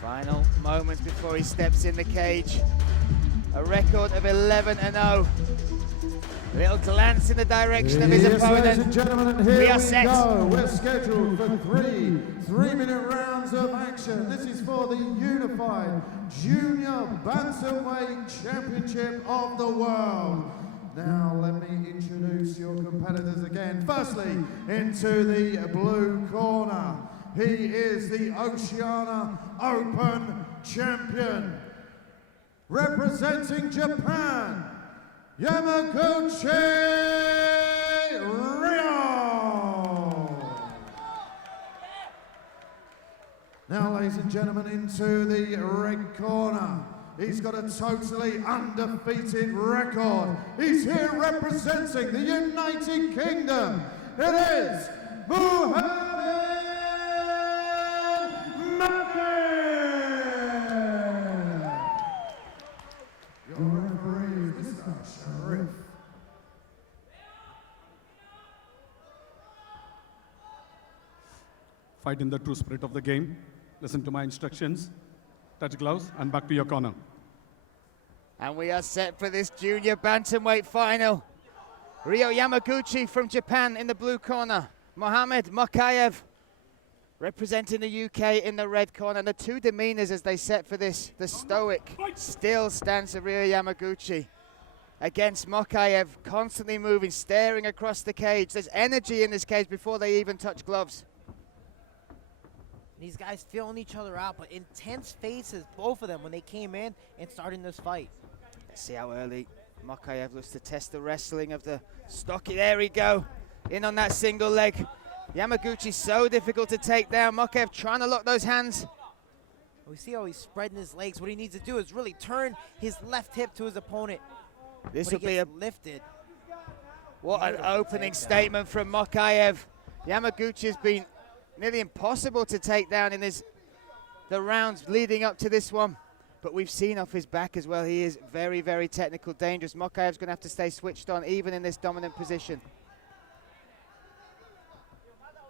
Final moments before he steps in the cage. A record of 11-0. A little glance in the direction of his opponent. Ladies and gentlemen, here we are set. Go. We're scheduled for three-minute rounds of action. This is for the Unified Junior Bantamweight Championship of the World. Now let me introduce your competitors again. Firstly, into the blue corner, he is the Oceania Open Champion. Representing Japan, Yamaguchi Rio. Now, ladies and gentlemen, into the red corner. He's got a totally undefeated record. He's here representing the United Kingdom. It is Mokaev. Your referee is Mr. Sharif. Fight in the true spirit of the game. Listen to my instructions. Touch gloves and back to your corner. And we are set for this junior bantamweight final. Ryo Yamaguchi from Japan in the blue corner. Mokaev representing the UK in the red corner. And the two demeanors as they set for this, the stoic, still stance of Ryo Yamaguchi against Mokaev, constantly moving, staring across the cage. There's energy in this cage before they even touch gloves. These guys feeling each other out, but intense faces, both of them, when they came in and starting this fight. Let's see how early Mokaev looks to test the wrestling of the stocky. There we go, in on that single leg. Yamaguchi so difficult to take down. Mokaev trying to lock those hands. We see how he's spreading his legs. What he needs to do is really turn his left hip to his opponent. This will be a lifted. What an opening statement from Mokaev. Yamaguchi has been nearly impossible to take down in the rounds leading up to this one. But we've seen off his back as well, he is very, very technical, dangerous. Mokaev's going to have to stay switched on even in this dominant position.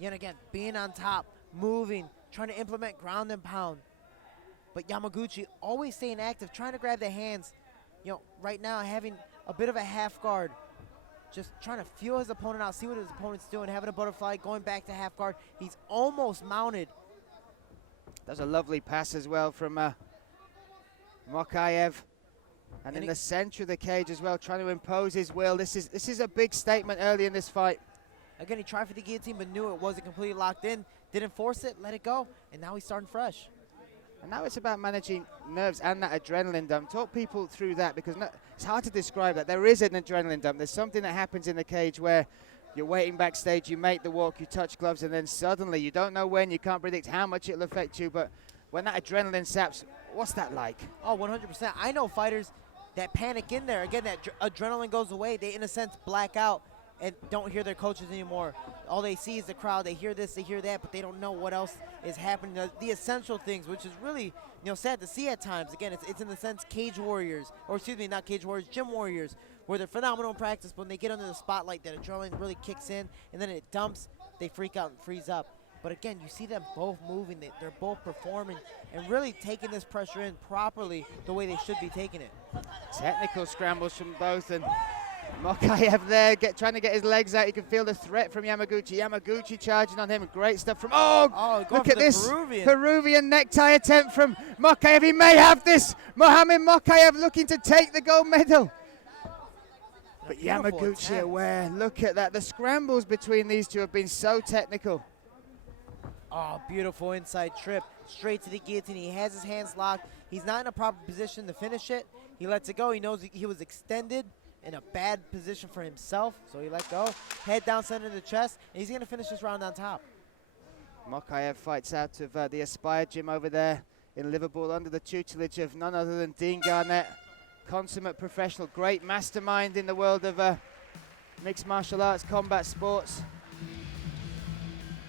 Yet again, being on top, moving, trying to implement ground and pound. But Yamaguchi always staying active, trying to grab the hands. You know, right now having a bit of a half guard. Just trying to feel his opponent out, see what his opponent's doing, having a butterfly, going back to half guard. He's almost mounted. That's a lovely pass as well from Mokaev. And in the center of the cage as well, trying to impose his will. This is a big statement early in this fight. Again, he tried for the guillotine, but knew it wasn't completely locked in. Didn't force it, let it go, and now he's starting fresh. And now it's about managing nerves and that adrenaline dump. Talk people through that, because it's hard to describe that. There is an adrenaline dump. There's something that happens in the cage where you're waiting backstage, you make the walk, you touch gloves, and then suddenly you don't know when, you can't predict how much it'll affect you, but when that adrenaline saps, what's that like? Oh, 100%. I know fighters that panic in there. Again, that adrenaline goes away. They, in a sense, black out and don't hear their coaches anymore. All they see is the crowd. They hear this, they hear that, but they don't know what else is happening. The essential things, which is really, sad to see at times. Again, it's in the sense cage warriors, or excuse me, not cage warriors, gym warriors, where they're phenomenal in practice, but when they get under the spotlight, that adrenaline really kicks in, and then it dumps, they freak out and freeze up. But again, you see them both moving. They're both performing and really taking this pressure in properly the way they should be taking it. Technical scrambles from both, and Mokaev there trying to get his legs out. You can feel the threat from Yamaguchi. Yamaguchi charging on him. Great stuff from, look at this Peruvian necktie attempt from Mokaev. He may have this. Mohamed Mokaev looking to take the gold medal. But Yamaguchi aware. Look at that. The scrambles between these two have been so technical. Oh, beautiful inside trip. Straight to the guillotine. He has his hands locked. He's not in a proper position to finish it. He lets it go. He knows he was extended in a bad position for himself, so he let go. Head down center of the chest, and he's going to finish this round on top. Mokaev fights out of the Aspire gym over there in Liverpool under the tutelage of none other than Dean Garnett. Consummate professional, great mastermind in the world of mixed martial arts, combat sports.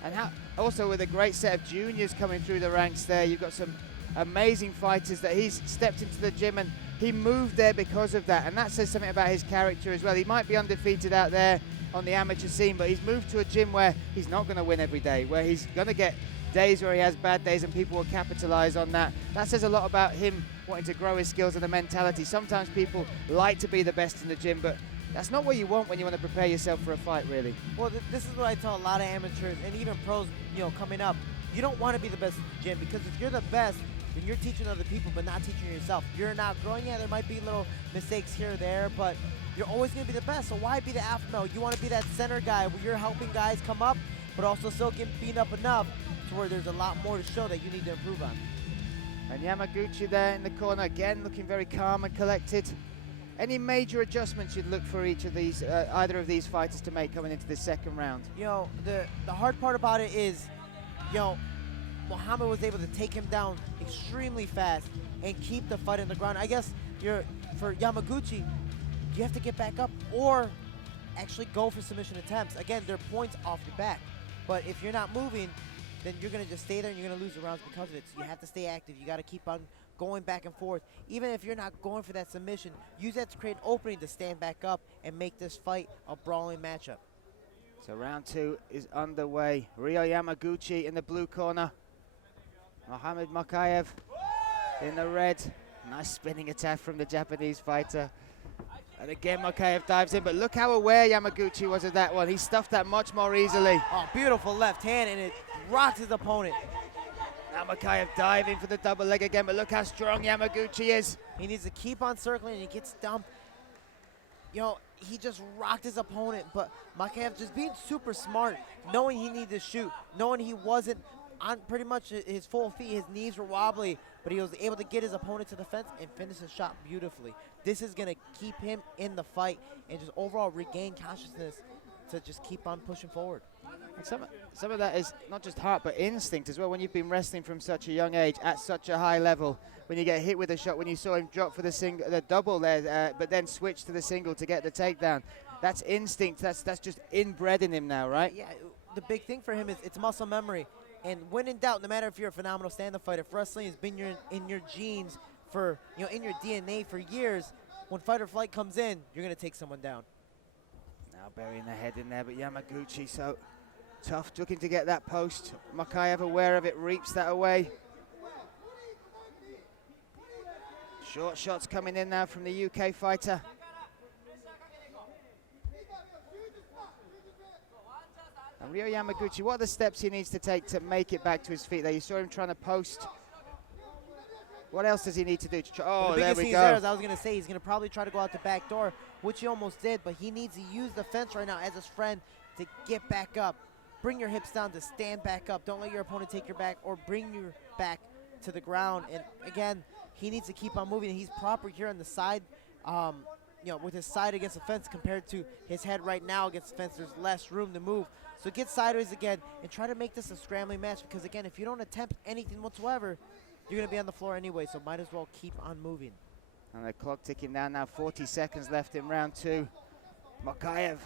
And also with a great set of juniors coming through the ranks there. You've got some amazing fighters that he's stepped into the gym, and he moved there because of that, and that says something about his character as well. He might be undefeated out there on the amateur scene, but he's moved to a gym where he's not going to win every day, where he's going to get days where he has bad days, and people will capitalize on that. That says a lot about him wanting to grow his skills and the mentality. Sometimes people like to be the best in the gym, but that's not what you want when you want to prepare yourself for a fight, really. Well, this is what I tell a lot of amateurs and even pros, coming up. You don't want to be the best in the gym, because if you're the best, then you're teaching other people but not teaching yourself. You're not growing. Yeah, there might be little mistakes here or there, but you're always going to be the best. So why be the alpha male? You want to be that center guy where you're helping guys come up, but also still getting beat up enough to where there's a lot more to show that you need to improve on. And Yamaguchi there in the corner, again looking very calm and collected. Any major adjustments you'd look for each of these, either of these fighters to make coming into the second round? The hard part about it is, Muhammad was able to take him down extremely fast and keep the fight on the ground. I guess for Yamaguchi, you have to get back up or actually go for submission attempts. Again, they're points off your back. But if you're not moving, then you're going to just stay there and you're going to lose the rounds because of it. So you have to stay active. You got to keep on going back and forth. Even if you're not going for that submission, use that to create an opening to stand back up and make this fight a brawling matchup. So round 2 is underway. Ryo Yamaguchi in the blue corner. Mohamed Mokaev in the red. Nice spinning attack from the Japanese fighter. And again, Mokaev dives in, but look how aware Yamaguchi was of that one. He stuffed that much more easily. Oh, beautiful left hand, and it rocks his opponent. Now Mokaev diving for the double leg again, but look how strong Yamaguchi is. He needs to keep on circling, and he gets dumped. He just rocked his opponent, but Mokaev just being super smart, knowing he needed to shoot, knowing he wasn't on pretty much his full feet. His knees were wobbly, but he was able to get his opponent to the fence and finish the shot beautifully. This is going to keep him in the fight and just overall regain consciousness to just keep on pushing forward. And some of that is not just heart, but instinct as well. When you've been wrestling from such a young age at such a high level, when you get hit with a shot, when you saw him drop for the double there, but then switch to the single to get the takedown, that's instinct. That's just inbred in him now, right? Yeah, the big thing for him is it's muscle memory. And when in doubt, no matter if you're a phenomenal stand-up fighter, if wrestling has been in your genes for, in your DNA for years, when fight or flight comes in, you're going to take someone down. Now burying the head in there, but Yamaguchi so tough, looking to get that post. Mokaev aware of it, reaps that away. Short shots coming in now from the UK fighter. And Ryo Yamaguchi, what are the steps he needs to take to make it back to his feet there? You saw him trying to post. What else does he need to do? Oh, there we go. As I was going to say, he's going to probably try to go out the back door, which he almost did, but he needs to use the fence right now as his friend to get back up. Bring your hips down to stand back up. Don't let your opponent take your back or bring your back to the ground. And again, he needs to keep on moving. He's proper here on the side, with his side against the fence compared to his head right now against the fence. There's less room to move. So get sideways again and try to make this a scrambling match, because again, if you don't attempt anything whatsoever, you're going to be on the floor anyway, so might as well keep on moving. And the clock ticking down now, 40 seconds left in round 2. Mokaev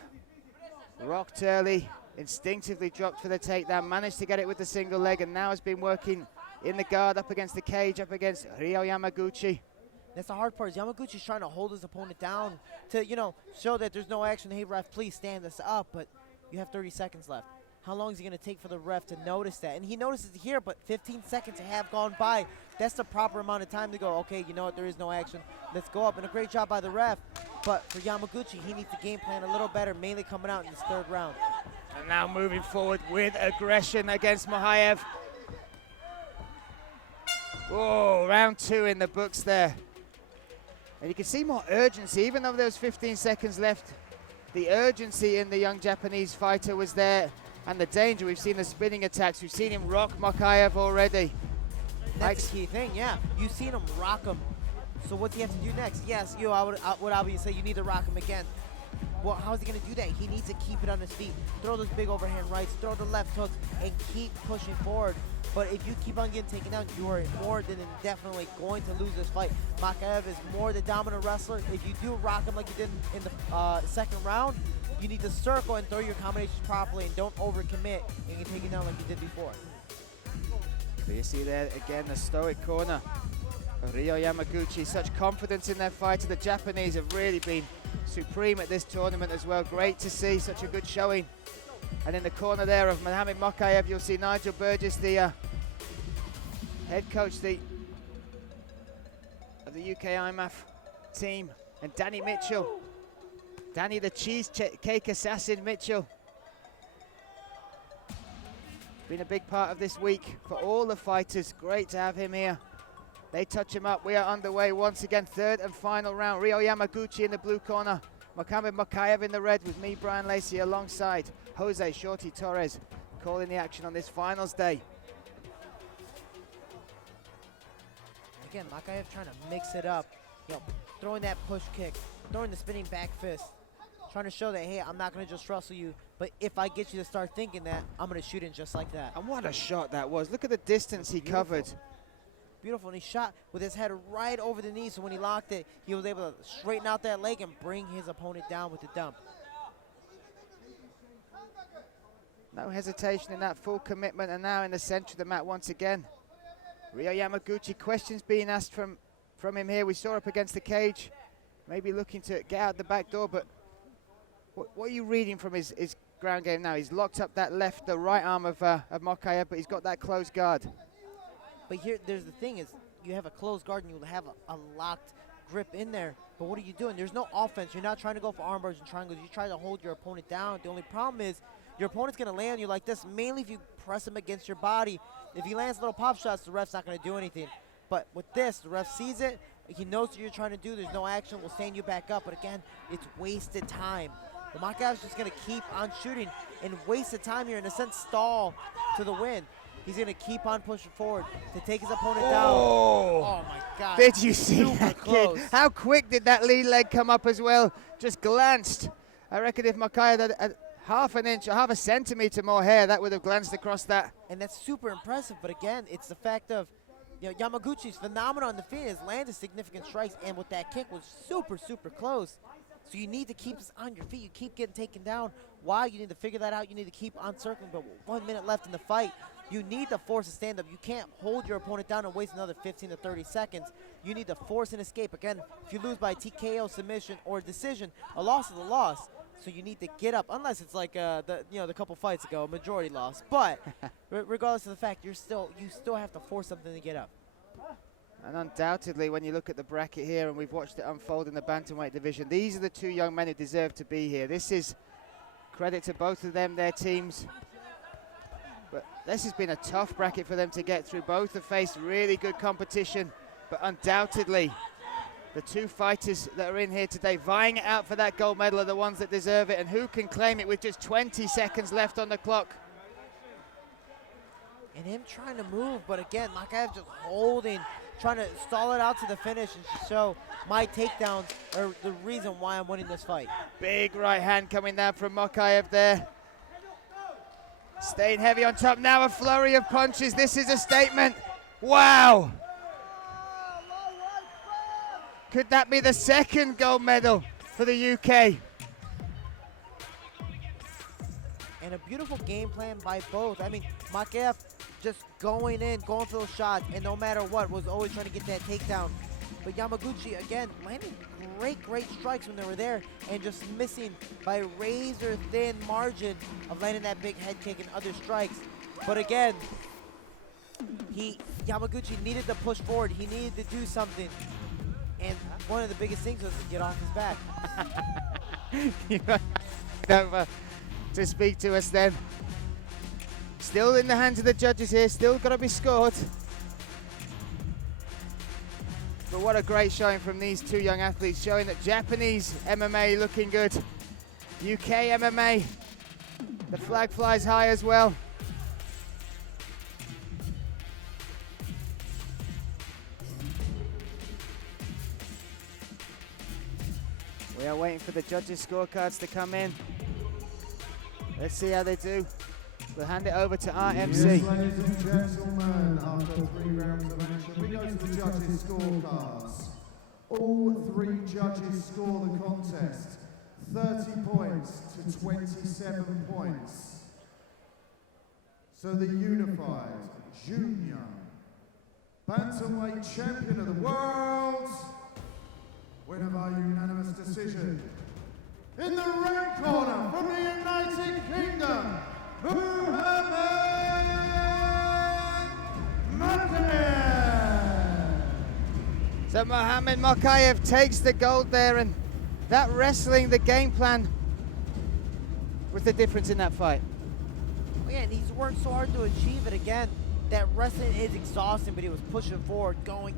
rocked early, instinctively dropped for the takedown, managed to get it with the single leg, and now has been working in the guard up against the cage, up against Ryo Yamaguchi. That's the hard part. Yamaguchi's trying to hold his opponent down to, show that there's no action. Hey, ref, please stand us up, but you have 30 seconds left. How long is it going to take for the ref to notice that? And he notices it here, but 15 seconds have gone by. That's the proper amount of time to go, okay, you know what, there is no action. Let's go up. And a great job by the ref. But for Yamaguchi, he needs to game plan a little better, mainly coming out in this third round. And now moving forward with aggression against Mokaev. Oh, round 2 in the books there. And you can see more urgency, even though there was 15 seconds left. The urgency in the young Japanese fighter was there, and the danger. We've seen the spinning attacks. We've seen him rock Mokaev already. That's the key thing, yeah. You've seen him rock him. So what's he have to do next? Yes, I would obviously say you need to rock him again. Well, how is he going to do that? He needs to keep it on his feet. Throw those big overhand rights, throw the left hooks, and keep pushing forward. But if you keep on getting taken down, you are more than definitely going to lose this fight. Mokaev is more the dominant wrestler. If you do rock him like you did in the second round, you need to circle and throw your combinations properly and don't overcommit and you can take it down like you did before. So you see there again the stoic corner of Ryo Yamaguchi. Such confidence in their fighter. The Japanese have really been supreme at this tournament as well. Great to see such a good showing. And in the corner there of Mohamed Mokaev, you'll see Nigel Burgess, the head coach of the UK IMMAF team, and Danny Mitchell. Danny the cheesecake assassin Mitchell. Been a big part of this week for all the fighters. Great to have him here. They touch him up. We are underway once again. Third and final round. Ryo Yamaguchi in the blue corner. Mokaev in the red with me, Brian Lacey, alongside Jose Shorty Torres, calling the action on this finals day. Again, Mokaev trying to mix it up. You know, throwing that push kick, throwing the spinning back fist. Trying to show that, hey, I'm not going to just wrestle you, but if I get you to start thinking that, I'm going to shoot in just like that. And what a shot that was. Look at the distance he covered. Beautiful, and he shot with his head right over the knee, so when he locked it, he was able to straighten out that leg and bring his opponent down with the dump. No hesitation in that full commitment, and now in the center of the mat once again. Ryo Yamaguchi, questions being asked from him here. We saw up against the cage, maybe looking to get out the back door, but what are you reading from his ground game now? He's locked up that the right arm of Mokaev, but he's got that closed guard. But here, there's the thing is, you have a closed guard and you have a locked grip in there. But what are you doing? There's no offense. You're not trying to go for arm bars and triangles. You try to hold your opponent down. The only problem is your opponent's going to land on you like this, mainly if you press him against your body. If he lands little pop shots, the ref's not going to do anything. But with this, the ref sees it. He knows what you're trying to do. There's no action. We'll stand you back up. But again, it's wasted time. The Mokaev's just going to keep on shooting and waste the time here, in a sense, stall to the win. He's going to keep on pushing forward to take his opponent down. Oh my God. Did you see that, kid? How quick did that lead leg come up as well? Just glanced. I reckon if Mokaev had half an inch or half a centimeter more hair, that would have glanced across that. And that's super impressive. But again, it's the fact of, you know, Yamaguchi's phenomenon on the feet has landed significant strikes, and with that kick was super, super close. So you need to keep this on your feet. You keep getting taken down. Why? You need to figure that out. You need to keep on circling. But 1 minute left in the fight, you need to force a stand-up. You can't hold your opponent down and waste another 15 to 30 seconds. You need to force an escape. Again, if you lose by TKO, submission, or decision, a loss is a loss. So you need to get up, unless it's like the couple fights ago, a majority loss. But regardless of the fact, you still have to force something to get up. And undoubtedly, when you look at the bracket here, and we've watched it unfold in the bantamweight division, these are the two young men who deserve to be here. This is credit to both of them, their teams. But this has been a tough bracket for them to get through. Both have faced really good competition, but undoubtedly, the two fighters that are in here today vying it out for that gold medal are the ones that deserve it, and who can claim it with just 20 seconds left on the clock. And him trying to move, but again, Mokaev just holding, trying to stall it out to the finish and show my takedowns are the reason why I'm winning this fight. Big right hand coming down from Mokaev there. Staying heavy on top, now a flurry of punches. This is a statement. Wow. Could that be the second gold medal for the UK? And a beautiful game plan by both. I mean, Mokaev just going in, going for those shots, and no matter what, was always trying to get that takedown. But Yamaguchi, again, landing great strikes when they were there, and just missing by a razor-thin margin of landing that big head kick and other strikes. But again, Yamaguchi needed to push forward. He needed to do something. And one of the biggest things was to get off his back. Over to speak to us then. Still in the hands of the judges here, still got to be scored. But what a great showing from these two young athletes, showing that Japanese MMA looking good. UK MMA, the flag flies high as well. We are waiting for the judges' scorecards to come in. Let's see how they do. We'll hand it over to RMC. Yes, ladies and gentlemen, after 3 rounds of action, we go to the judges' scorecards. All 3 judges score the contest 30 points to 27 points. So the unified junior bantamweight champion of the world, winner by unanimous decision, in the red corner from the United Kingdom, Mokaev. So Mohamed Mokaev takes the gold there, and that wrestling, the game plan, was the difference in that fight. Yeah, and he's worked so hard to achieve it again. That wrestling is exhausting, but he was pushing forward, going,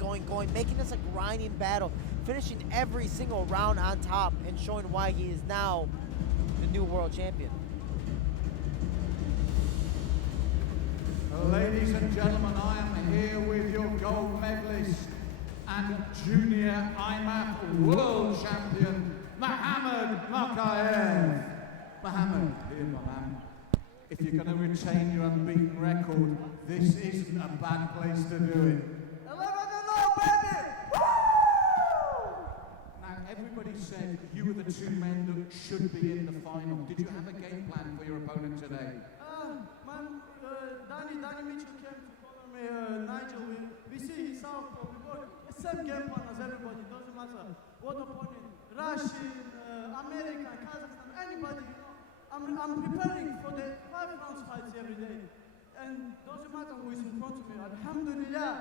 making this a grinding battle, finishing every single round on top and showing why he is now the new world champion. Ladies and gentlemen, I am here with your gold medalist and junior IMMAF world champion, Mohamed Mokaev. Mohamed, here, my man. If you're going to retain your unbeaten record, this isn't a bad place to do it. 11-0, baby! Woo! Now, everybody said you were the two men that should be in the final. Did you have a game plan for your opponent today? Danny Mitchell came to follow me, Nigel. We see his southpaw. We work the same game plan as everybody. Doesn't matter what opponent, Russian, American, Kazakhstan, anybody. I'm preparing for the 5 rounds fights every day. And doesn't matter who is in front of me. Alhamdulillah.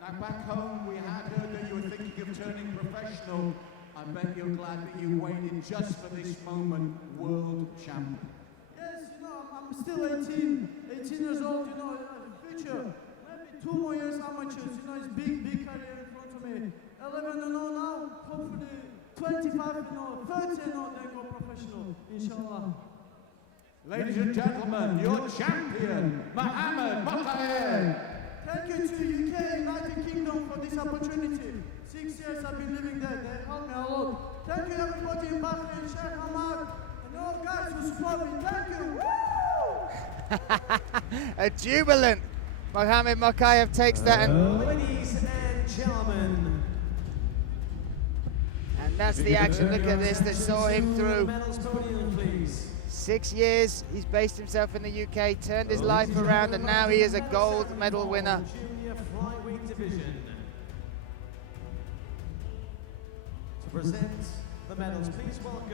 Now, back home, we had heard that you were thinking of turning professional. I bet you're glad that you waited just for this moment, world champion. Yes, I'm still 18 years old, future. Maybe 2 more years amateurs, it's big career in front of me. 11-0 now, hopefully 25-0, 30-0, then go professional, inshallah. Ladies and gentlemen, your champion, Mohamed Mokaev. Thank you to UK, United Kingdom for this opportunity. 6 years I've been living there, they helped me a lot. Thank you everybody in Bahrain, Sheikh Hamad, and all guys who support me, thank you. A jubilant Mohamed Mokaev takes that, Ladies and gentlemen, and that's the action. Look at this that saw him through. medals podium, please. 6 years, he's based himself in the UK, turned his life around, and now he is a gold medal winner. Junior flyweight division. To present the medals, please welcome.